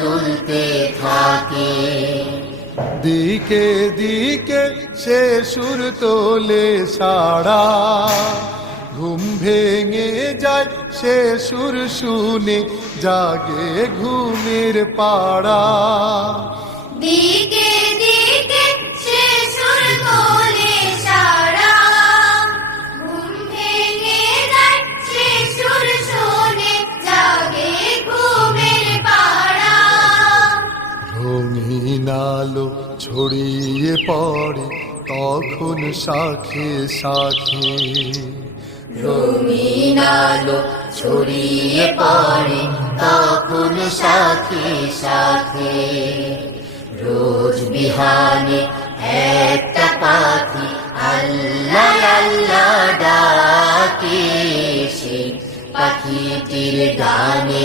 দুলতে থাকে। দিকে দিকে সে সুর তোলে সাড়া, ঘুম ভেঙে যায় সে সুর শুনে, জাগে ঘুমের পাড়া। দিকে দিকে সে সুর তোলে সাড়া, ঘুম ভেঙে যায় সে সুর শুনে, জাগে ঘুমের পাড়া। রঙিন আলো ছড়িয়ে পড়ে তখন শাখে শাখে, রঙিন আলো ছড়িয়ে পড়ে তখন শাখে শাখে। রোজ বিহানে একটা পাখি আল্লাহ আল্লাহ ডাকে, সেই পাখিটির গানে